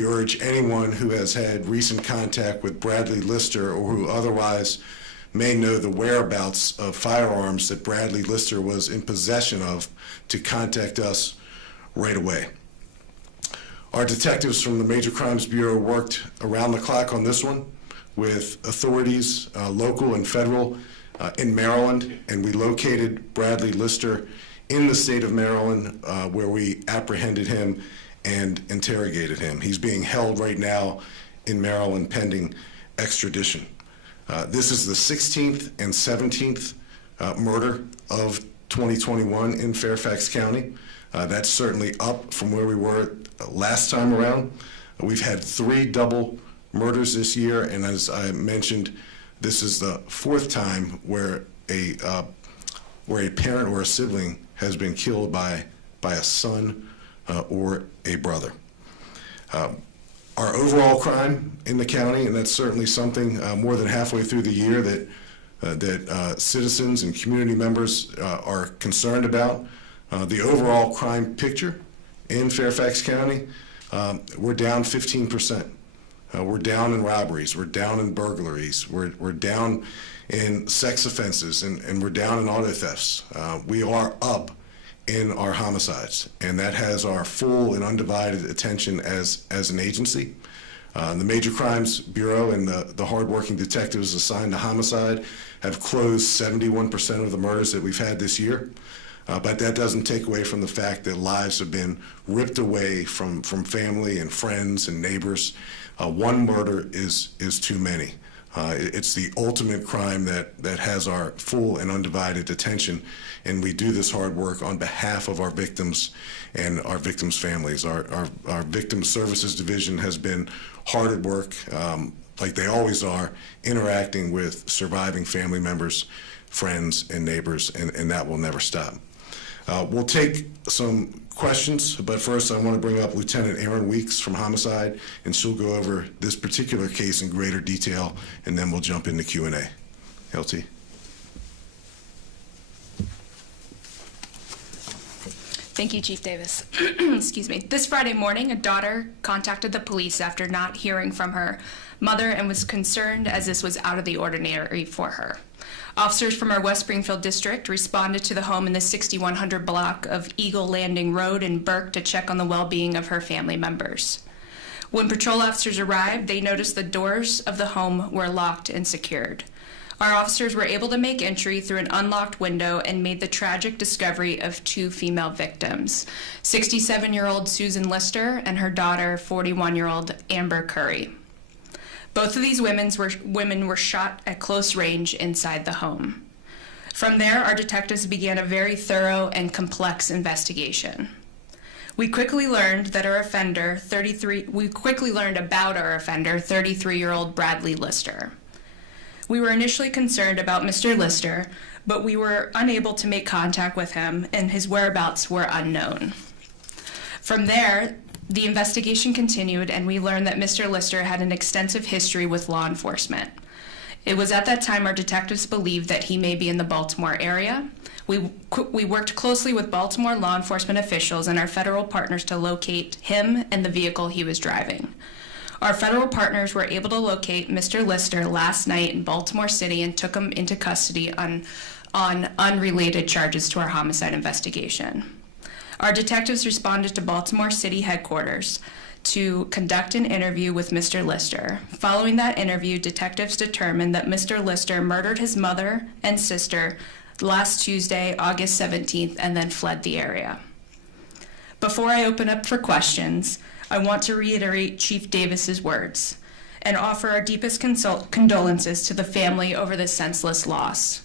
We urge anyone who has had recent contact with Bradley Lister or who otherwise may know the whereabouts of firearms that Bradley Lister was in possession of to contact us right away. Our detectives from the Major Crimes Bureau worked around the clock on this one with authorities, local and federal, in Maryland, and we located Bradley Lister in the state of Maryland, where we apprehended him and interrogated him. He's being held right now in Maryland pending extradition. This is the 16th and 17th murder of 2021 in Fairfax County. That's certainly up from where we were last time around. We've had 3 double murders this year, and as I mentioned, this is the 4th time where a parent or a sibling has been killed by a son or a brother. Our overall crime in the county, and that's certainly something more than halfway through the year that citizens and community members are concerned about. The overall crime picture in Fairfax County, we're down 15%. We're down in robberies, we're down in burglaries, we're down in sex offenses, and we're down in auto thefts. We are up in our homicides, and that has our full and undivided attention as an agency. The Major Crimes Bureau and the hardworking detectives assigned to homicide have closed 71% of the murders that we've had this year. But that doesn't take away from the fact that lives have been ripped away from family and friends and neighbors. One murder is too many. It's the ultimate crime that has our full and undivided attention, and we do this hard work on behalf of our victims and our victims' families. Our Victim Services Division has been hard at work, like they always are, interacting with surviving family members, friends, and neighbors, and that will never stop. We'll take some questions, but first I want to bring up Lieutenant Erin Weeks from Homicide, and she'll go over this particular case in greater detail, and then we'll jump into Q&A. LT. Thank you, Chief Davis. Excuse me. This Friday morning, a daughter contacted the police after not hearing from her mother and was concerned as this was out of the ordinary for her. Officers from our West Springfield district responded to the home in the 6100 block of Eagle Landing Road in Burke to check on the well-being of her family members. When patrol officers arrived, they noticed the doors of the home were locked and secured. Our officers were able to make entry through an unlocked window and made the tragic discovery of 2 female victims, 67-year-old Susan Lister and her daughter, 41-year-old Amber Curry. Both of these women were shot at close range inside the home. From there, our detectives began a very thorough and complex investigation. We quickly learned about our offender, 33-year-old Bradley Lister. We were initially concerned about Mr. Lister, but we were unable to make contact with him, and his whereabouts were unknown. From there, the investigation continued, and we learned that Mr. Lister had an extensive history with law enforcement. It was at that time our detectives believed that he may be in the Baltimore area. We worked closely with Baltimore law enforcement officials and our federal partners to locate him and the vehicle he was driving. Our federal partners were able to locate Mr. Lister last night in Baltimore City and took him into custody on unrelated charges to our homicide investigation. Our detectives responded to Baltimore City headquarters to conduct an interview with Mr. Lister. Following that interview, detectives determined that Mr. Lister murdered his mother and sister last Tuesday, August 17th, and then fled the area. Before I open up for questions, I want to reiterate Chief Davis's words and offer our deepest condolences to the family over this senseless loss.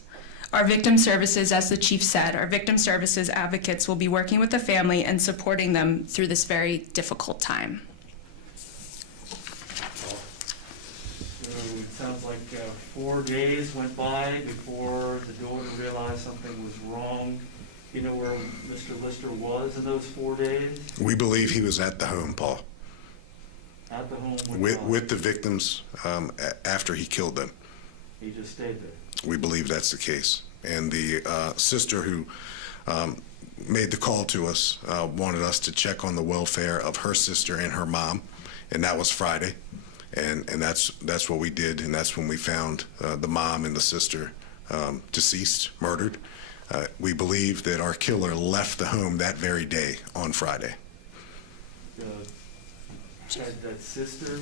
Our victim services, as the chief said, our victim services advocates will be working with the family and supporting them through this very difficult time. So it sounds like 4 days went by before the daughter realized something was wrong. You know where Mr. Lister was in those 4 days? We believe he was at the home, Paul. At the home with the victims after he killed them. He just stayed there. We believe that's the case. And the sister who made the call to us wanted us to check on the welfare of her sister and her mom and that was Friday. And that's what we did, and that's when we found the mom and the sister deceased, murdered. We believe that our killer left the home that very day on Friday. Had that sister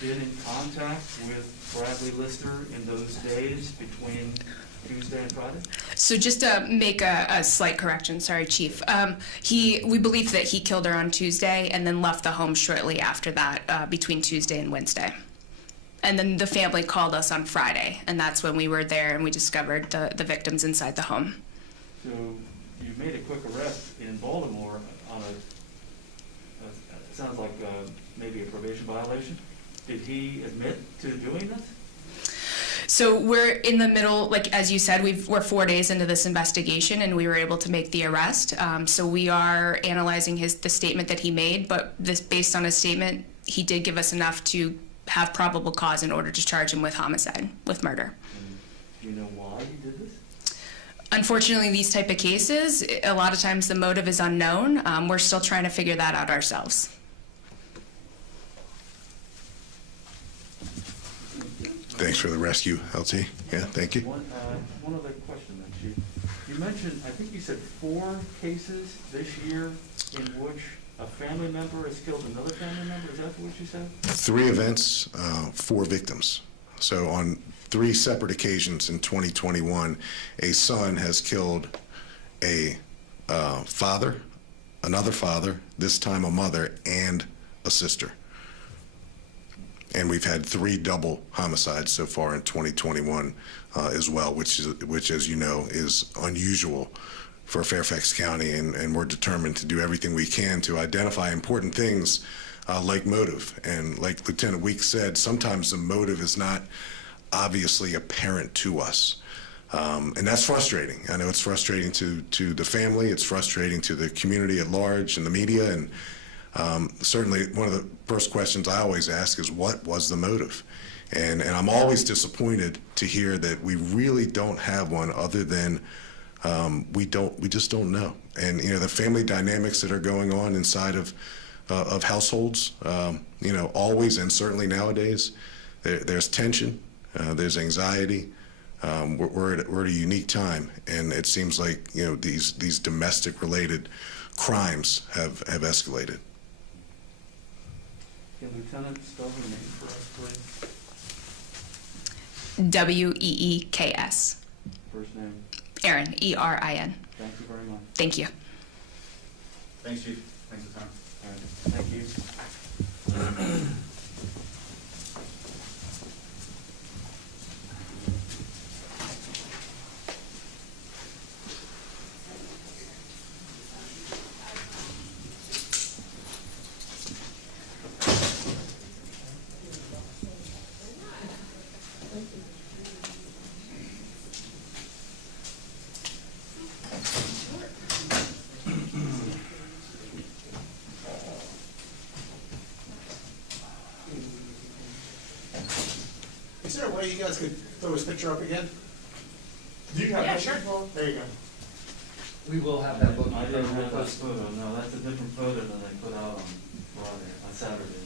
been in contact with Bradley Lister in those days between Tuesday and Friday? So just to make a slight correction, sorry, Chief. We believe that he killed her on Tuesday and then left the home shortly after that, between Tuesday and Wednesday. And then the family called us on Friday, and that's when we were there and we discovered the victims inside the home. So you made a quick arrest in Baltimore on it sounds like maybe a probation violation. Did he admit to doing this? So we're in the middle, like as you said, we're 4 days into this investigation, and we were able to make the arrest. So we are analyzing the statement that he made, but based on his statement, he did give us enough to have probable cause in order to charge him with homicide, with murder. And do you know why he did this? Unfortunately, these type of cases, a lot of times the motive is unknown. We're still trying to figure that out ourselves. Thanks for the rescue, LT. Yeah, thank you. One other question then, Chief. You mentioned, I think you said 4 cases this year in which a family member has killed another family member. Is that what you said? 3 events, 4 victims. So on 3 separate occasions in 2021, a son has killed a father, another father, this time a mother, and a sister. And we've had 3 double homicides so far in 2021 as well, which, as you know, is unusual for Fairfax County, and we're determined to do everything we can to identify important things like motive. And like Lieutenant Weeks said, sometimes the motive is not obviously apparent to us. And that's frustrating. I know it's frustrating to the family, it's frustrating to the community at large and the media, and certainly one of the first questions I always ask is, what was the motive? And I'm always disappointed to hear that we really don't have one, other than we just don't know. And the family dynamics that are going on inside of households, always, and certainly nowadays, there's tension, there's anxiety. We're at a unique time, and it seems like these domestic related crimes have escalated. Can Lieutenant spell her name for us, please? Weeks. First name. Erin, Erin. Thank you very much. Thank you. Thanks, Chief. Thanks for the time. All right. Thank you. Is there a way you guys could throw his picture up again? Do you have Yeah, that? sure. There you go. We will have that book. I didn't have that photo. No, that's a different photo than they put out on Friday, on Saturday.